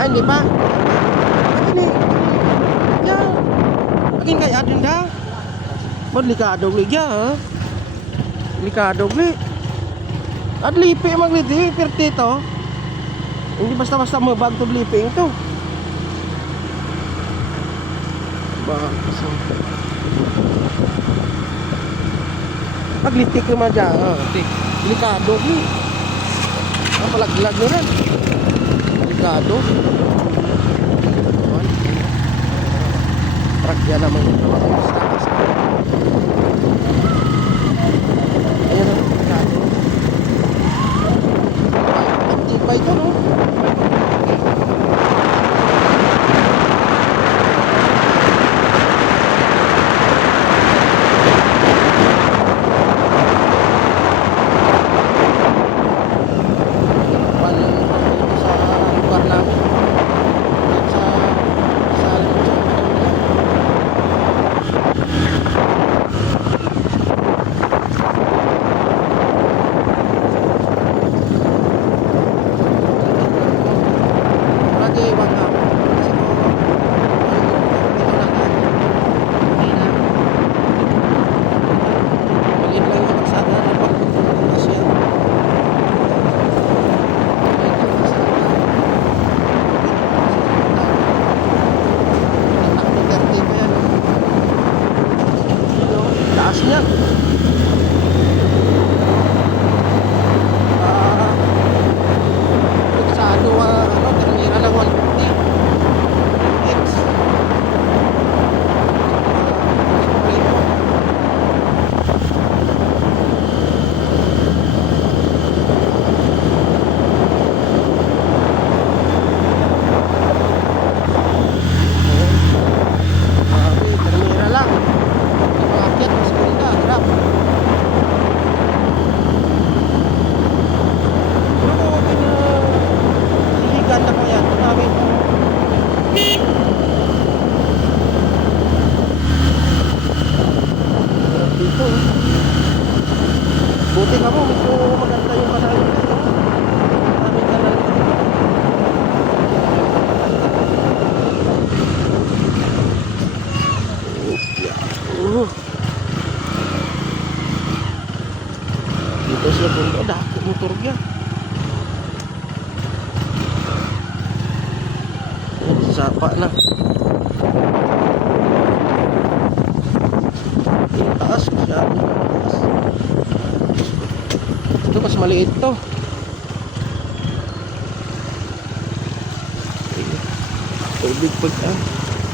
Ay, hindi pa. Akin eh. Yan. Akin kay Adin daw. Ba't likadog li dyan, ha? Likadog li. At lipi magliti, pirti to. Hindi basta-basta mabag to liping to. Bakas. Paglitik naman dyan, ha? Likadog li. Palaglag na rin. Delikado. Tragya naman ito. Ayan ang delikado. Ang tibay ito, no? Buti ka mo, medyo maganda yung panahon dito. Marami ka lang dito. Dito sila puno, dako motor niya. Sapa na. Yung taas, masyado yung taas. Ito mas maliit to. Tubig pag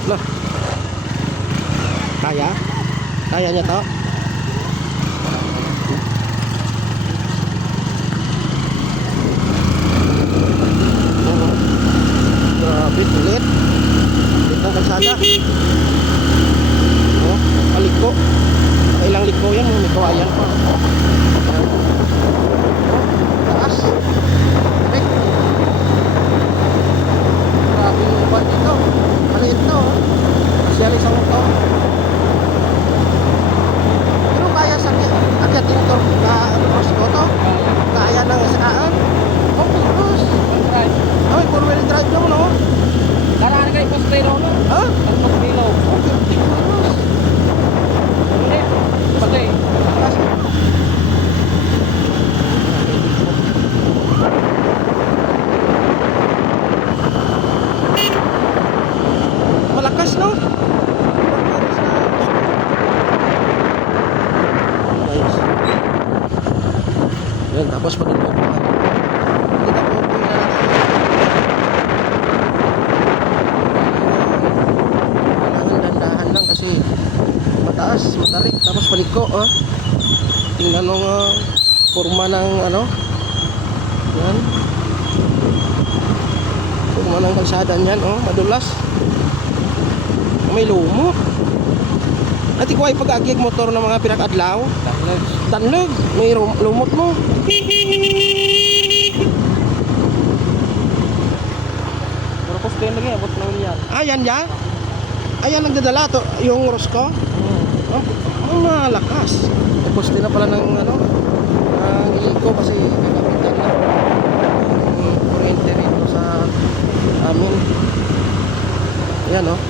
lah. Kaya? Kaya niya to? Grabe, kulit. Kulit ang kalsada. Oh, paliko. Ilang liko yan, may kawayan pa. Taas. Okay. Grabe yung uban dito. Maliit to. Siya isang ito. Pero kaya sa agad yung cross ko to. Kaya ng isaan. Oh, cross. Ay, 4-wheel drive lang, no? Daraan kayo postero, no? Ha? Ang postero. Oh, 50 cross. Hindi. Pati. Malakas, no? Guys. Yan, tapos pag ito pa. Kita po po na kailangan dandahan lang kasi mataas, matarik. Tapos paliko, oh. Tingnan nung forma ng ano. Yan. Forma ng kalsada niyan, oh. Madulas. May lumot. Ati ko ay pag-agig motor ng mga pinakadlaw. Tanlog. May lumot mo. Pero postero lagi, abot na yan. Ayan ya. Ayan nagdadala to, yung Rosco. Oh, malakas. Tapos din na pala ng ano, ng iko kasi gagamitan na. Kuryente rito sa Amin. Yan oh.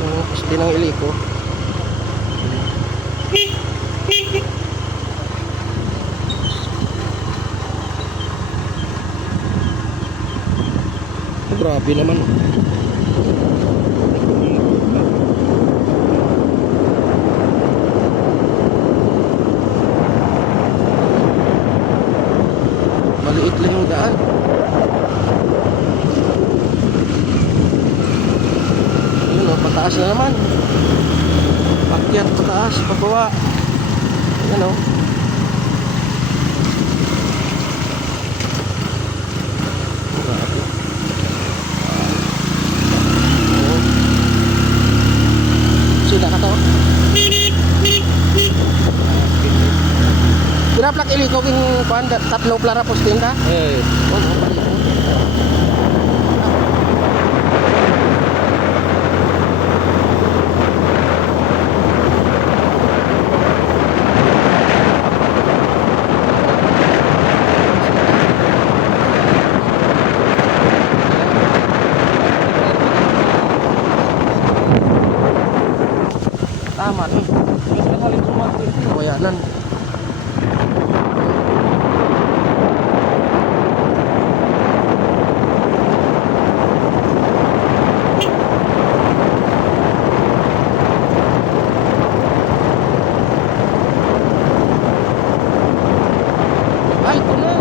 Yung poste ng iliko. Grabe naman. Maliit lang yung daan. Yun o, pataas na naman. Pakyat, pataas, pababa. Yan o. Grabe. Sila ka to? Pinaplak iliko king kuan tatlo plara postin ka? Oh, balik. Tama nih. Kawayanan. Ay, ito na.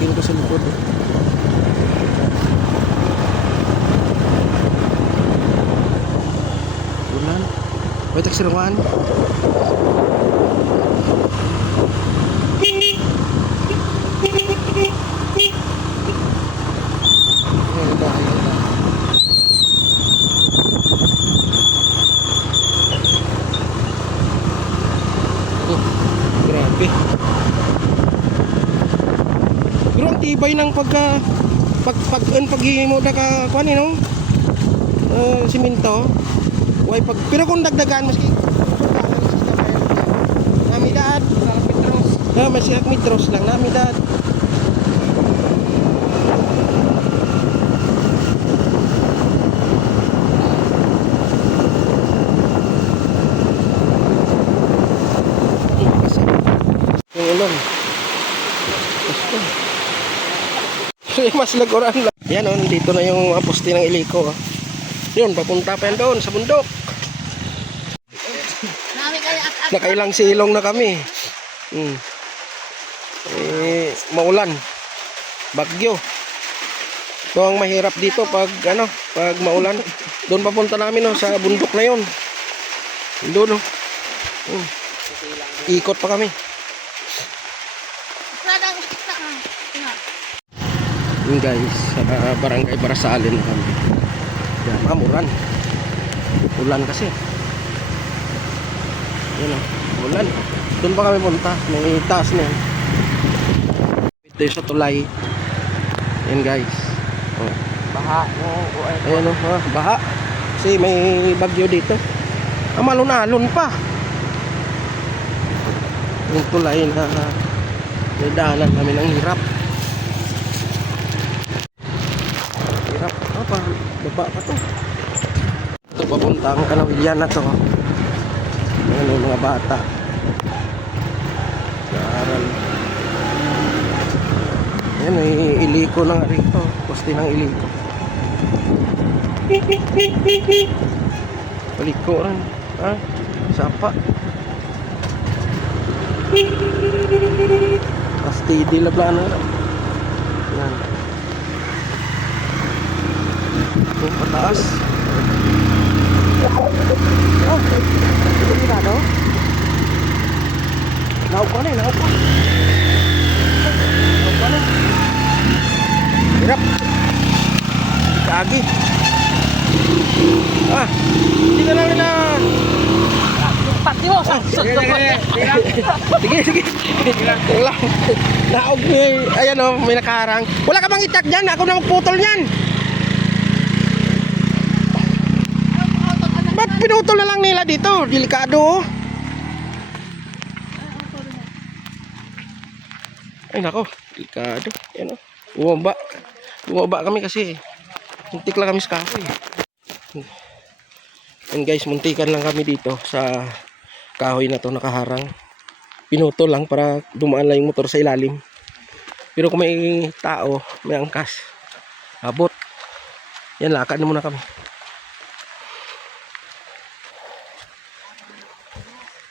Pin ko sa likod eh. Ulan. Wait, taksirangan. Grabe. Pero ang tibay ng paghimo da ka kuan no. Simento. Way pero kung dagdagan maski namidad metros. Mas metros lang namidad. Yung ulan. Basta. Mas laguran lang. Yan o, dito na yung poste ng iliko. Yun, papunta pa yan doon sa bundok. Nakailang silong na kami. Maulan. Bagyo. Ito ang mahirap dito pag pag maulan. Doon papunta namin sa bundok na yun. Doon ikot pa kami. Yun guys, sa barangay Barasalin kami. Yan, ulan. Ulan kasi. Yan ulan. Doon pa kami punta. May taas na yan. Ito yung sa tulay. Yan guys. Baha. Ayan baha. Kasi may bagyo dito. Malunalon pa. Yung tulay na may daanan namin ang hirap. Baba pa to. Ito papunta ang Kanawilan na to. Ayan yung mga bata. Naaral. Ayan may iliko ng rito. Poste ng iliko. Paliko rin. Sapa. Pasti di labla na. Yan. Yung pataas. Oh, delikado. Naog pa na, naog pa. Naog pa na. Hirap. Kagi. Ah, hindi ka lang na. Pati mo, Sige, sige. Wala. Naog ni, ayan o, may nakaharang. Wala ka bang itak dyan? Ako na magputol niyan. Ba't pinutol na lang nila dito? Delikado oh. Ay nako, delikado. Ayan o. Bumaba. Bumaba kami kasi muntik lang kami sa kahoy. And guys, muntikan lang kami dito sa kahoy na to nakaharang. Pinutol lang para dumaan lang yung motor sa ilalim. Pero kung may tao, may angkas, abot. Yan, lakad na muna kami.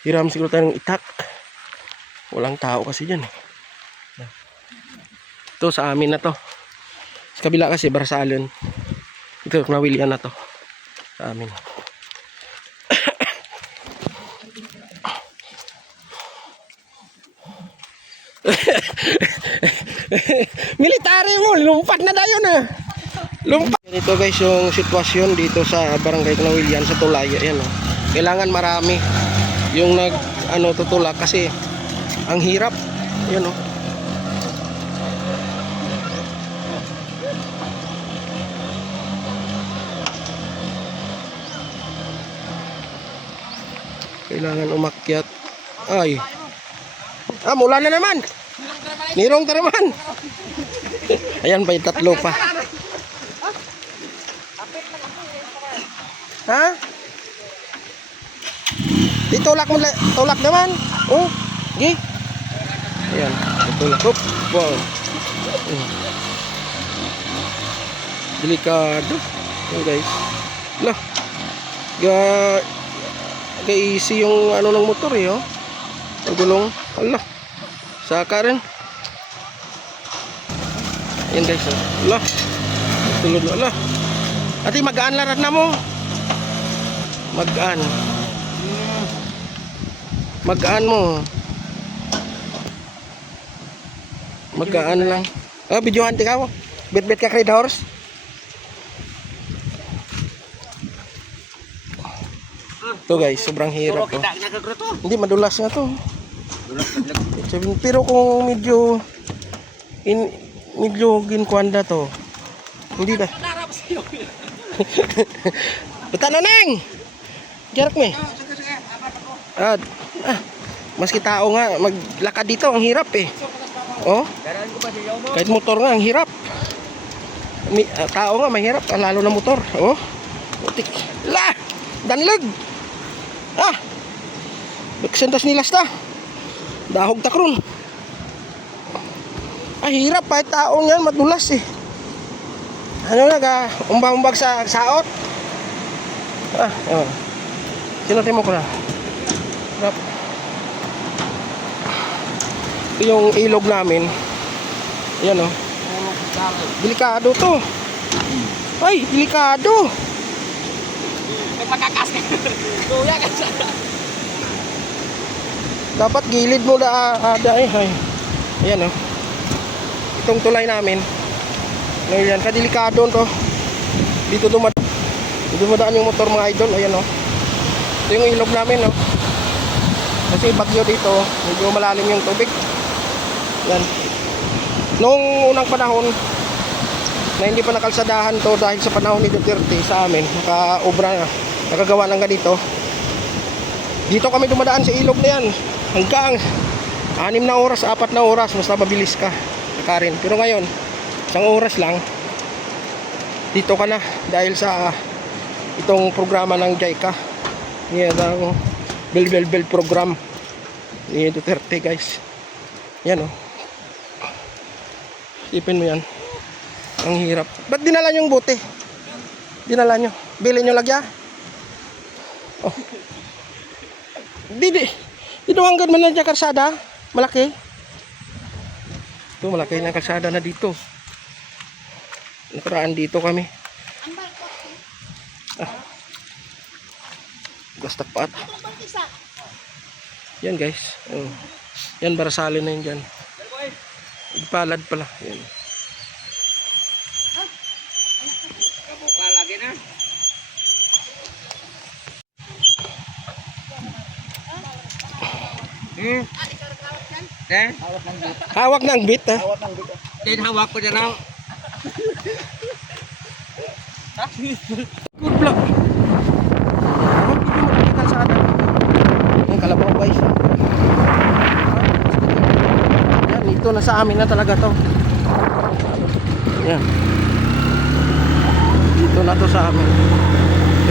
Hiram siguro tayo ng itak. Walang tao kasi dyan eh. Ito sa amin na to. Sa kabila kasi Barasalon. Ito nawilian na to. Sa amin. Military mo, lumpat na dayon ah. Lumpat. Ito guys yung sitwasyon dito sa Barangay Knawilian sa Tulay. Ayan oh. Kailangan marami yung tutulak kasi ang hirap. Ayan oh. Kailangan umakyat. Ay. Ah, mula na naman. Nirong taraman. Ayan pa yung tatlo pa. Ha? Ditulak mo, tulak naman. Oh, gi. Ayan, ditulak. Hop. Wow. Delikado. Ayan guys. Lah. Easy yung ng motor eh, oh. Ang gulong. Allah. Saka rin. Ayan guys, oh. Allah. Tulog na, Allah. Ati magaan larat na mo. Magaan. Magaan mo. Magaan lang. Ah, videohan ti ka mo. Bet-bet ka kay horse. Ito guys, sobrang hirap oh. Hindi, madulas nga to. Pero kung medyo ginkwanda to, hindi na. Bata na neng! Jarak me. Maski tao nga, maglakad dito, ang hirap eh. Oh, kahit motor nga, ang hirap. Tao nga, mahirap, lalo na motor. Oh, utik. Lah! Danlag! Ah! Beksentas nilas ta. Dahog takron. Hirap pa taong yan, madulas eh. Umbang-umbag sa saot. Sinutin mo ko na. Hirap. Ito yung ilog namin. Ayan oh. Delikado to. Ay, delikado. Magkakaskin. Kuya ka sa. Dapat gilid mo ayan oh. Itong tulay namin. Ngayon, kadelikado to. Dito dumadaan yung motor mga idol. Ayan oh. Ito yung ilog namin oh. Kasi bagyo dito, medyo malalim yung tubig. Yan. Noong unang panahon na hindi pa nakalsadahan to dahil sa panahon ni Duterte sa amin, nakagawa ng ganito. Dito kami dumadaan sa ilog na yan hanggang 6 na oras, 4 na oras, basta mabilis ka karin. Pero ngayon 1 oras lang dito ka na dahil sa itong programa ng JICA. Yan ang bel program ni Duterte guys. Yan oh. Ipin mo yan. Ang hirap. Ba't dinala nyo yung bote? Dinala nyo. Bili nyo lagya. Oh. Dito hanggang man na dyan kalsada. Malaki. Ito malaki na kalsada na dito. Nakaraan dito kami. Basta pat. Yan guys. Oh. Yan barasali na yun dyan. Palad pala. Yan. Kabuka lagi na. Hawak ng bit ha. Din hawak ko dyan ako. Good block. Ano hindi mo kalsada? Yung kalabaw guys. Yan, dito na sa amin na talaga to. Yan. Dito na to sa amin.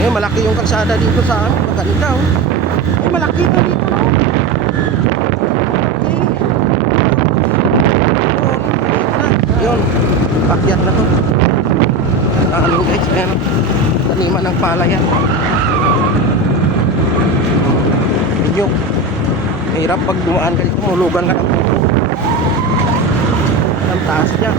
Eh, malaki yung kalsada dito sa amin. Maganda oh. Eh, malaki to dito no. Yun, pakyat na to. Ano guys, ayan. Taniman ng palayan. Medyo mahirap pag dumaan ka dito, mulugan ka ng puto. Ang taas niya.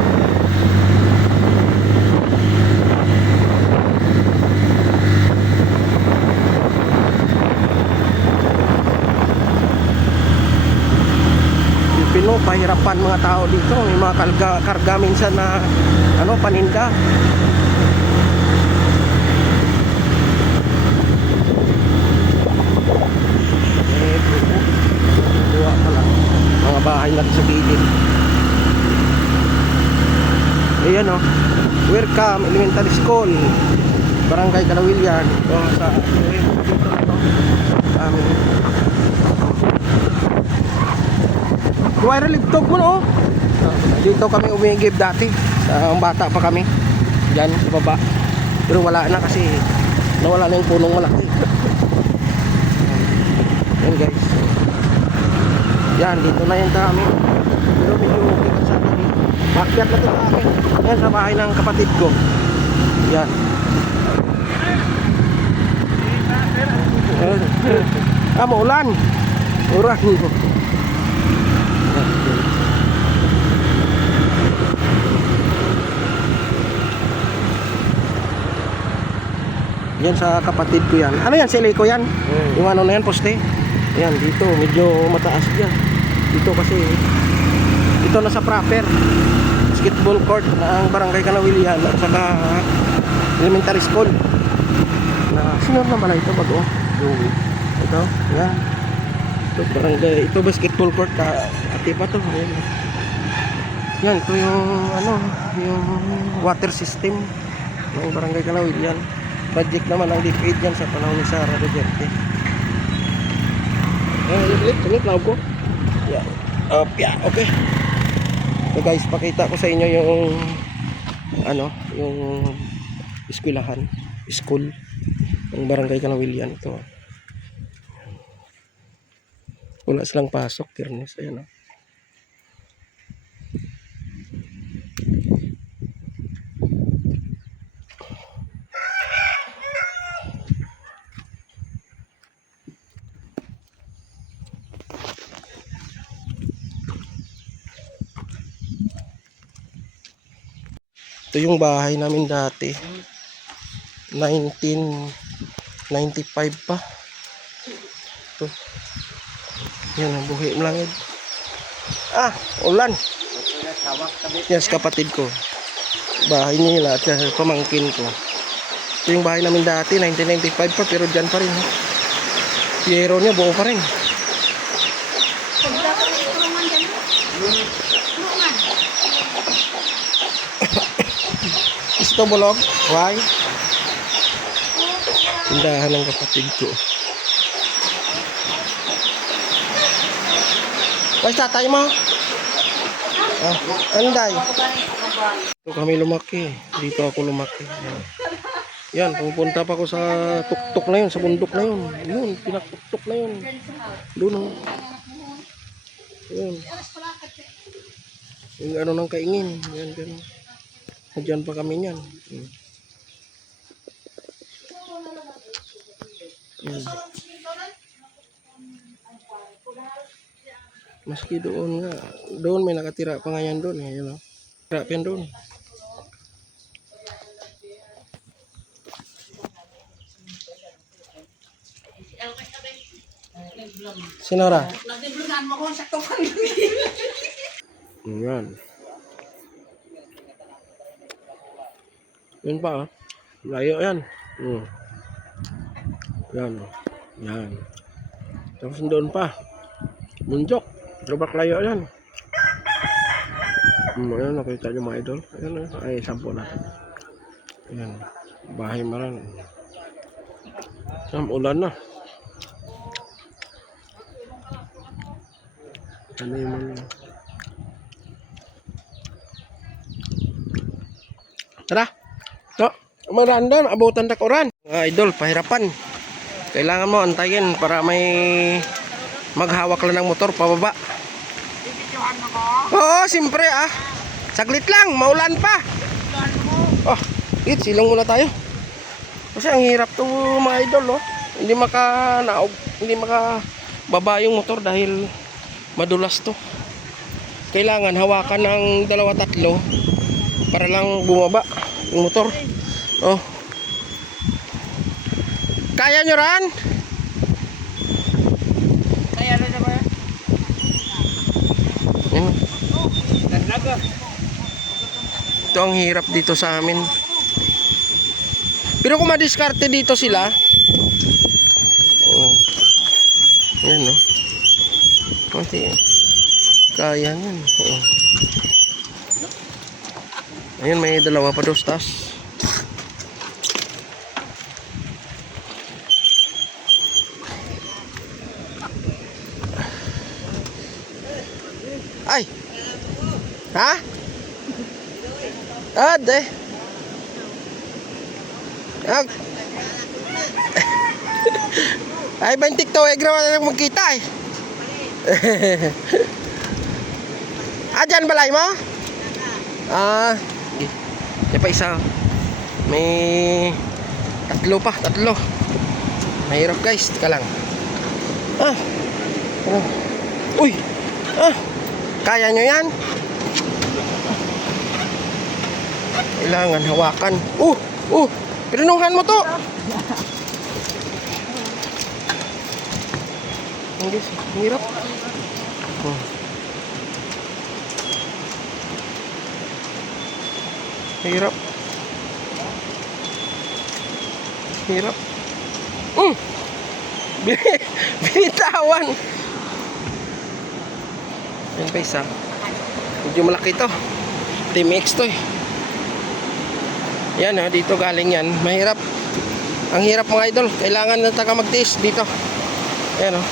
Pino, pahirapan mga tao dito. May mga karga minsan na ano, paninda. Buwa pala. Mga bahay natin sa gilid. Ayan o. Welcome Elementary School. Barangay Calawilian. Ito sa amin. Viral ligtog mo no. Dito kami umigib dati sa bata pa kami. Diyan sa baba. Pero wala na kasi nawala na yung punong malaki. Yan guys. Yan dito na yung kami. Pero medyo okay sa atin. Bakyat na ito sa amin. Yan sa bahay ng kapatid ko. Yan. Maulan. Uran. Yan sa kapatid ko yan. Ano yan? Sili ko yan? Yung ano na yan, poste? Yan, dito. Medyo mataas dyan. Dito kasi, dito na sa proper basketball court ng Barangay Calawilian at saka elementary school. Sino na pala ito bago? Ito, yan. Ito, barangay. Ito basketball court. Ati pa to. Yan. Yan, ito yung, ano, yung water system ng Barangay Calawilian. Project naman ang DepEd yan sa panahon ni Sara Duterte. Tulit lang ko. Yeah. Yeah, okay. So guys, pakita ko sa inyo yung ano, yung eskwelahan, school ng Barangay Calawilian ito. Wala silang pasok, Kirnes, ayan oh. Ito yung bahay namin dati. 1995 pa. Ito. Yan ang buhay mo lang yun. Ulan. Yes, kapatid ko. Bahay nila at pamangkin ko. Ito yung bahay namin dati. 1995 pa pero dyan pa rin. Piero niya buo pa rin. Ito bulog? Why? Tindahan ng kapatid ko. Why tatay mo? Anday. Dito kami lumaki. Dito ako lumaki. Yan, pupunta pa ako sa tuktok na yun, sa bundok na yun. Yun, pinaktuktok na yun. Doon o. Yun. Yung ano ng kaingin. Yan, yan. Diyan pa kami niyan. Maski doon nga. Doon may nakatira pa nga yan doon. Tira pa yan doon. Sinora. Nagdiblunan mo ko sa tukan. Yan. Yun pa, oh. Layo yan. Yan, oh. Yan. Tapos doon pa. Munjok. Lubak layo yan. Ayan, nakita nyo mga idol. Ayan, ay, sampo na. Ayan. Bahay maran. Ulan na. Ano yung mga... Tara. To, maranda, abutan tak oran. Idol, pahirapan. Kailangan mo antayin para may maghawak lang ng motor pababa. Oo, siyempre ah. Saglit lang, maulan pa. Oh, silong muna tayo. Kasi ang hirap to mga idol, oh. Hindi makababa yung motor dahil madulas to. Kailangan hawakan ng 2-3 para lang bumaba yung motor. Oh. Kaya nyo ran? Kaya na naman. Yan. Naglaga. Ito ang hirap dito sa amin. Pero kung madiskarte dito sila, oh. Yan, no? Kasi kaya yan. Oh. Ayun, may 2 pa dostas. Ay! Ha? Ade. Ay, 20 to, grawa na lang magkita eh. Dyan balay mo? Yan pa isa. May 3 pa, 3. Mahirap guys, tika lang. Uy! Kaya nyo yan? Kailangan hawakan. Pinunuhan mo to. Hindi, hirap. Hirap. Hirap. Binitawan. Yan pa isa. Medyo malaki to. Team X to eh. Yan ha, dito galing yan. Mahirap. Ang hirap mga idol. Kailangan na taga magtiis dito. Ayan o.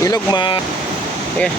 Ilog ma... Okay.